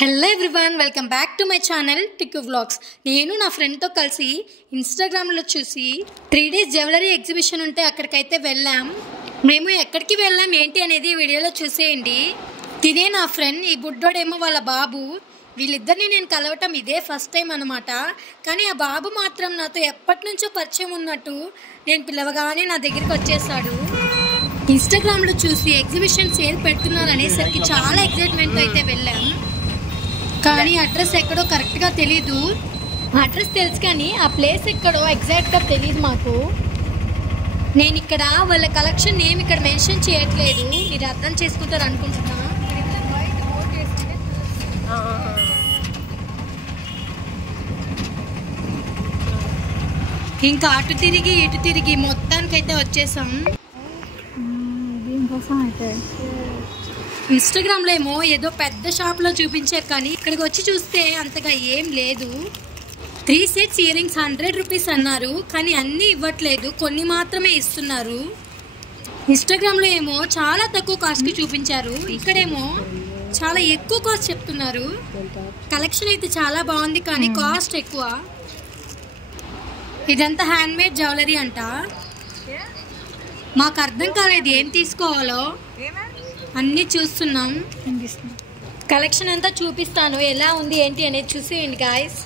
Hello everyone, welcome back to my channel Tikku vlogs. నేను నా ఫ్రెండ్తో కలిసి ఇన్స్టాగ్రామ్లో చూసి 3 days జ్యువెలరీ ఎగ్జిబిషన్ ఉంటే అక్కడికైతే వెళ్ళాం. మేము ఎక్కడికి వెళ్ళాం ఏంటి అనేది వీడియోలో చూసేయండి. తినే నా ఫ్రెండ్, ఈ బుడ్డోడేమో వాళ్ళ బాబు. వీళ్ళిద్దరిని నేను కలవటం ఇదే ఫస్ట్ టైం అనమాట. కానీ ఆ బాబు మాత్రం నాతో ఎప్పటి నుంచో పరిచయం ఉన్నట్టు నేను పిలవగానే నా దగ్గరికి వచ్చేసాడు. ఇన్స్టాగ్రామ్లో చూసి ఎగ్జిబిషన్ సేల్ పెడుతున్నారు అనేసరికి చాలా ఎక్సైట్మెంట్తో అయితే వెళ్ళాం. కానీ అడ్రస్ ఎక్కడో కరెక్ట్గా తెలీదు. అడ్రస్ తెలుసు కానీ ఆ ప్లేస్ ఎక్కడో ఎగ్జాక్ట్గా తెలియదు మాకు. నేను ఇక్కడ వాళ్ళ కలెక్షన్ నేమ్ ఇక్కడ మెన్షన్ చేయట్లేదు, మీరు అర్థం చేసుకుంటారు అనుకుంటున్నా. ఇంకా అటు తిరిగి ఇటు తిరిగి మొత్తానికైతే వచ్చేసాం. ఇన్స్టాగ్రామ్లో ఏమో ఏదో పెద్ద షాప్లో చూపించారు, కానీ ఇక్కడికి వచ్చి చూస్తే అంతగా ఏం లేదు. 3 sets ఇయర్ రింగ్స్ 100 rupees అన్నారు, కానీ అన్నీ ఇవ్వట్లేదు, కొన్ని మాత్రమే ఇస్తున్నారు. ఇన్స్టాగ్రామ్లో ఏమో చాలా తక్కువ కాస్ట్కి చూపించారు, ఇక్కడేమో చాలా ఎక్కువ కాస్ట్ చెప్తున్నారు. కలెక్షన్ అయితే చాలా బాగుంది, కానీ కాస్ట్ ఎక్కువ. ఇదంతా హ్యాండ్మేడ్ జ్యువెలరీ అంట. మాకు అర్థం కాలేదు ఏం తీసుకోవాలో, అన్నీ చూస్తున్నాం. కలెక్షన్ అంతా చూపిస్తాను, ఎలా ఉంది ఏంటి అనేది చూసేయండి గాయస్.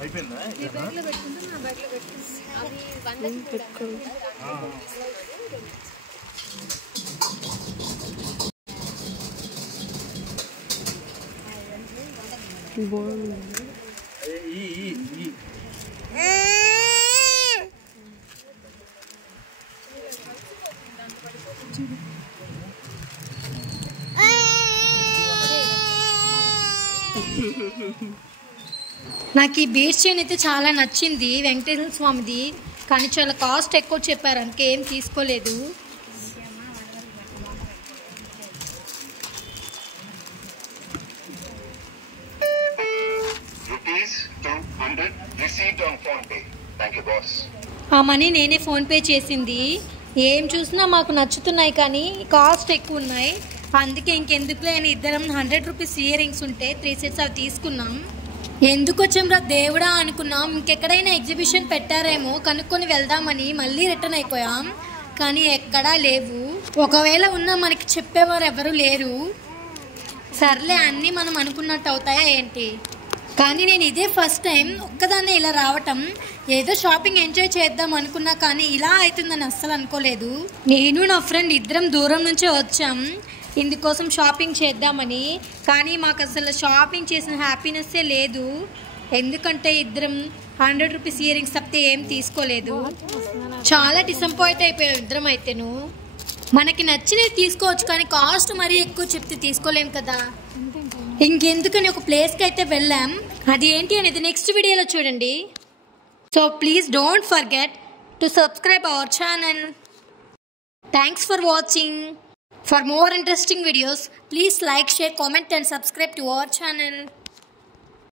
అయిపోయిందా? నాకు ఈ బీచ్ చైన్ అయితే చాలా నచ్చింది, వెంకటేశ్వర స్వామిది, కానీ చాలా కాస్ట్ ఎక్కువ చెప్పారు, అందుకే ఏం తీసుకోలేదు. ఆ మనీ నేనే ఫోన్పే చేసింది. ఏం చూసినా మాకు నచ్చుతున్నాయి, కానీ కాస్ట్ ఎక్కువ ఉన్నాయి, అందుకే ఇంకెందుకులే అని ఇద్దరం 100 rupees ఇయర్ రింగ్స్ ఉంటే 3 sets అవి తీసుకున్నాం. ఎందుకు వచ్చాం రా దేవుడా అనుకున్నాం. ఇంకెక్కడైనా ఎగ్జిబిషన్ పెట్టారేమో కనుక్కొని వెళ్దామని మళ్ళీ రిటర్న్ అయిపోయాం, కానీ ఎక్కడా లేవు. ఒకవేళ ఉన్నా మనకి చెప్పేవారు ఎవరు లేరు. సర్లే, అన్నీ మనం అనుకున్నట్టు అవుతాయా ఏంటి. కానీ నేను ఇదే ఫస్ట్ టైం ఒక్కదాన్నే ఇలా రావటం. ఏదో షాపింగ్ ఎంజాయ్ చేద్దాం అనుకున్నా, కానీ ఇలా అవుతుందని అస్సలు అనుకోలేదు. నేను నా ఫ్రెండ్ ఇద్దరం దూరం నుంచే వచ్చాం ఇందుకోసం షాపింగ్ చేద్దామని, కానీ మాకు అసలు షాపింగ్ చేసిన హ్యాపీనెస్సే లేదు. ఎందుకంటే ఇద్దరం 100 rupees ఇయర్ రింగ్స్ తప్పితే ఏం తీసుకోలేదు. చాలా డిసప్పాయింట్ అయిపోయాం ఇద్దరం అయితేను. మనకి నచ్చినవి తీసుకోవచ్చు, కానీ కాస్ట్ మరీ ఎక్కువ చెప్తే తీసుకోలేం కదా. ఇంకెందుకని ఒక ప్లేస్కి అయితే వెళ్ళాం, అది ఏంటి అనేది నెక్స్ట్ వీడియోలో చూడండి. So please don't forget to subscribe our channel. Thanks for watching. For more interesting videos, please like, share, comment and subscribe to our channel.